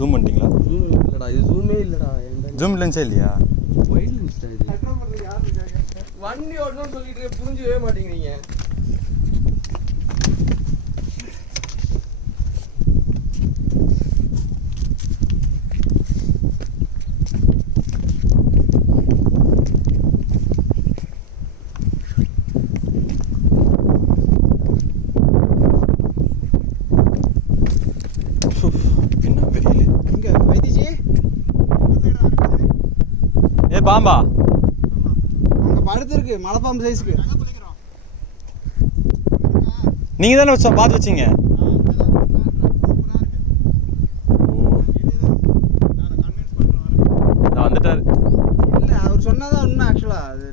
Zoom பண்ணிட்டீங்களா? Zoom இல்லைடா, இது ஜூமே இல்லைடா. ஜூம் லென்ஸே இல்லையா? வைட் லென்ஸ் தான் இது. வண்டி ஓடணும்னு சொல்லிட்டு புரிஞ்சவே மாட்டேங்கிறீங்க. என்ன வெயில் இங்கே வைத்திச்சி ஏ பாம்பா அங்கே படுத்து இருக்கு மலைப்பாம்பு சைஸுக்கு. நீங்கள் தானே பார்த்து வச்சிங்க? நான் வந்துட்டார். இல்லை அவர் சொன்னதான் உண்மை ஆக்சுவலாக அது